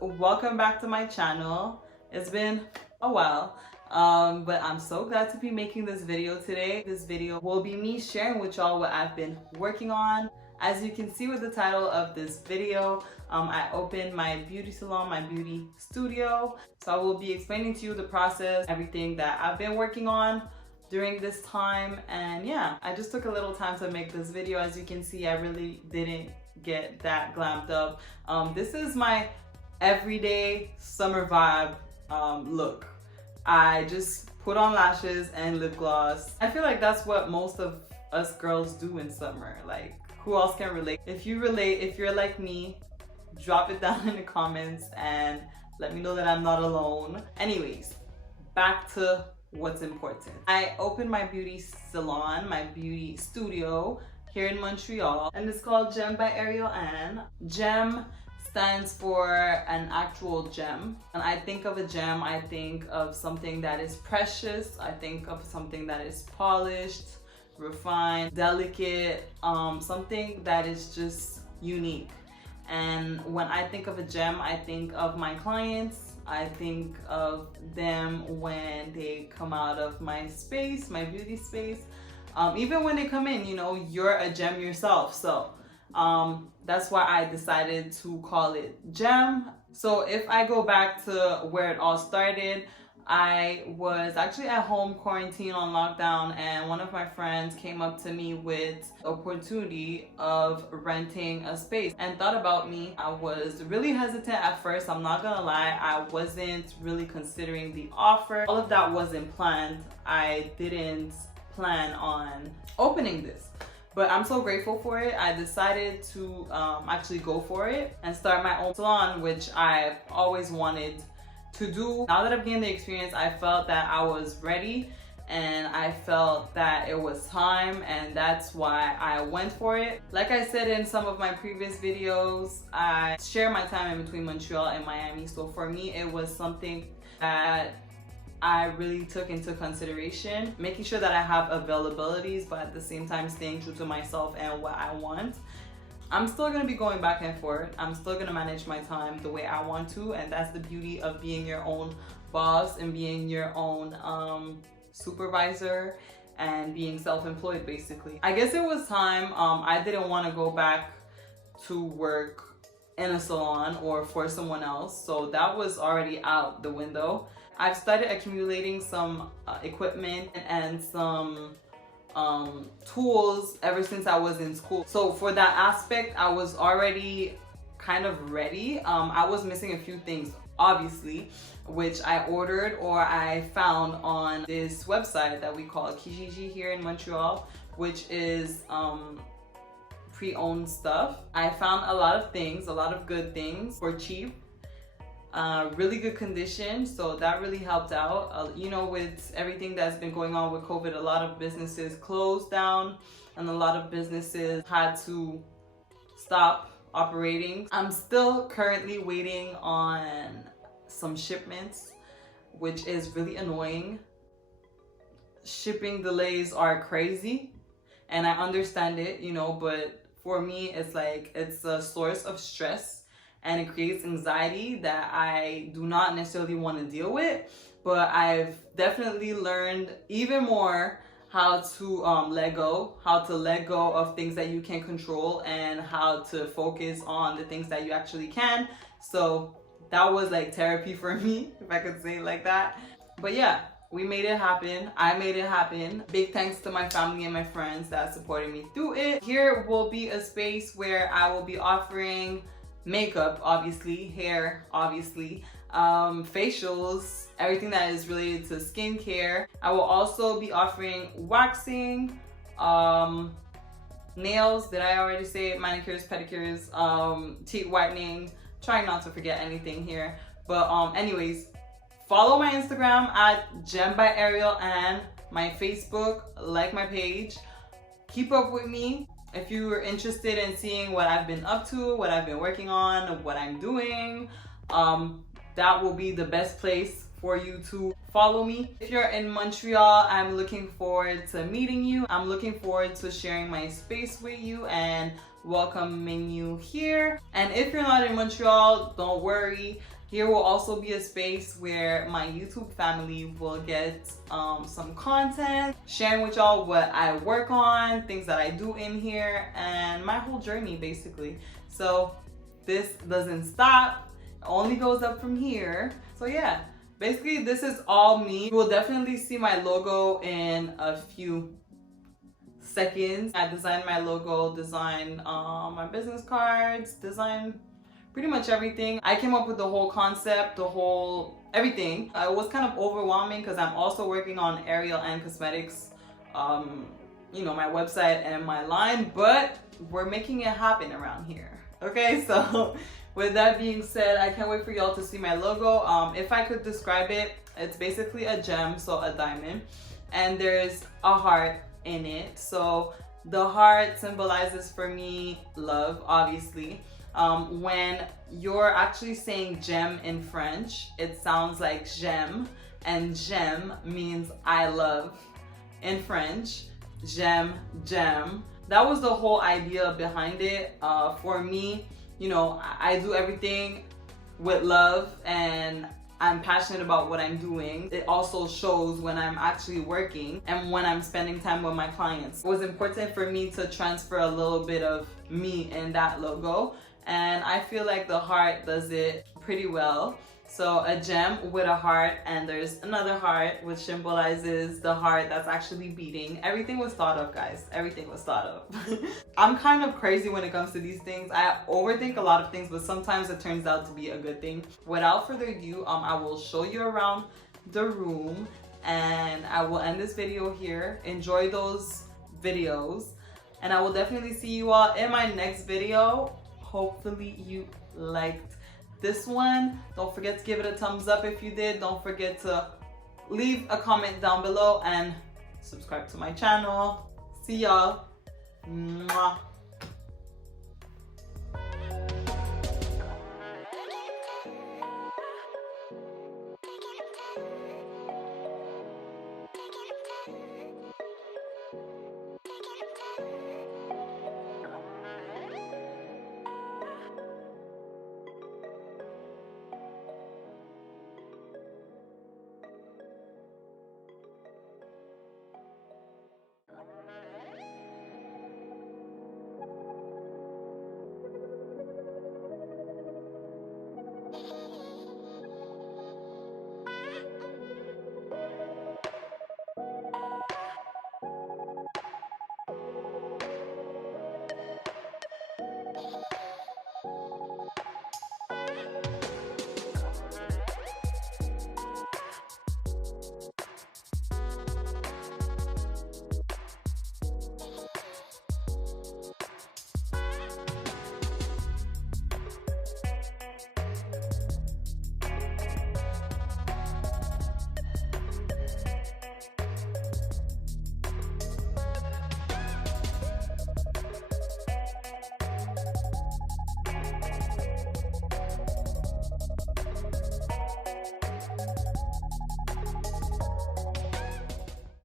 welcome back to my channel. It's been a while, but I'm so glad to be making this video today. This video will be me sharing with y'all what I've been working on. As you can see with the title of this video, I opened my beauty salon, my beauty studio. So I will be explaining to you the process, everything that I've been working on during this time. And yeah, I just took a little time to make this video. As you can see, I really didn't get that glammed up. This is my everyday summer vibe look. I just put on lashes and lip gloss. I feel like that's what most of us girls do in summer. Like, who else can relate? If you relate, if you're like me, drop it down in the comments and let me know that I'm not alone. Anyways, back to what's important. I opened my beauty salon, my beauty studio here in Montreal, and it's called Gem by Arielle. Gem stands for an actual gem. And I think of a gem, I think of something that is precious. I think of something that is polished, refined, delicate, something that is just unique. And when I think of a gem, I think of my clients. I think of them when they come out of my space, my beauty space. Even when they come in, you know, you're a gem yourself. So that's why I decided to call it Gem. So if I go back to where it all started, I was actually at home quarantine on lockdown, and one of my friends came up to me with the opportunity of renting a space and thought about me. I was really hesitant at first, I'm not gonna lie. I wasn't really considering the offer. All of that wasn't planned. I didn't plan on opening this, but I'm so grateful for it. I decided to actually go for it and start my own salon, which I've always wanted to do. Now that I've gained the experience, I felt that I was ready and I felt that it was time, and that's why I went for it. Like I said in some of my previous videos, I share my time in between Montreal and Miami. So for me, it was something that I really took into consideration, making sure that I have availabilities, but at the same time staying true to myself and what I want. I'm still gonna be going back and forth. I'm still gonna manage my time the way I want to, and that's the beauty of being your own boss and being your own supervisor and being self-employed, basically. I guess it was time. I didn't want to go back to work in a salon or for someone else, so that was already out the window. I've started accumulating some equipment and some tools ever since I was in school. So for that aspect, I was already kind of ready. I was missing a few things, obviously, which I ordered or I found on this website that we call Kijiji here in Montreal, which is pre-owned stuff. I found a lot of things, a lot of good things for cheap. Really good condition, so that really helped out. You know, with everything that's been going on with COVID, a lot of businesses closed down and a lot of businesses had to stop operating. I'm still currently waiting on some shipments, which is really annoying. Shipping delays are crazy and I understand it, you know, but for me it's like it's a source of stress and it creates anxiety that I do not necessarily want to deal with. But I've definitely learned even more how to let go of things that you can't control and how to focus on the things that you actually can. So that was like therapy for me, if I could say it like that. But yeah, we made it happen. I made it happen. Big thanks to my family and my friends that supported me through it. Here will be a space where I will be offering makeup, obviously, hair, obviously, facials, everything that is related to skincare. I will also be offering waxing, nails, did I already say it? Manicures, pedicures, teeth whitening, trying not to forget anything here. But anyways, follow my Instagram at Gem by Arielle, my Facebook, like my page, keep up with me. If you are interested in seeing what I've been up to, what I've been working on, what I'm doing, that will be the best place for you to follow me. If you're in Montreal, I'm looking forward to meeting you. I'm looking forward to sharing my space with you and welcoming you here. And if you're not in Montreal, don't worry. Here will also be a space where my YouTube family will get some content, sharing with y'all what I work on, things that I do in here, and my whole journey basically. So this doesn't stop, it only goes up from here. So yeah, basically this is all me. You will definitely see my logo in a few seconds. I designed my logo, designed my business cards, designed pretty much everything. I came up with the whole concept, the whole everything. It was kind of overwhelming because I'm also working on Arielle Cosmetics, you know, my website and my line, but we're making it happen around here. Okay, so with that being said, I can't wait for y'all to see my logo. If I could describe it, it's basically a gem, so a diamond, and there's a heart in it. So the heart symbolizes for me love, obviously. When you're actually saying gem in French, it sounds like j'aime, and j'aime means I love in French. J'aime, j'aime. That was the whole idea behind it. For me, you know, I do everything with love and I'm passionate about what I'm doing. It also shows when I'm actually working and when I'm spending time with my clients. It was important for me to transfer a little bit of me in that logo. And I feel like the heart does it pretty well. So a gem with a heart, and there's another heart which symbolizes the heart that's actually beating. Everything was thought of, guys. Everything was thought of. I'm kind of crazy when it comes to these things. I overthink a lot of things, but sometimes it turns out to be a good thing. Without further ado, I will show you around the room and I will end this video here. Enjoy those videos and I will definitely see you all in my next video. Hopefully you liked this one. Don't forget to give it a thumbs up if you did. Don't forget to leave a comment down below and subscribe to my channel. See y'all. Mwah.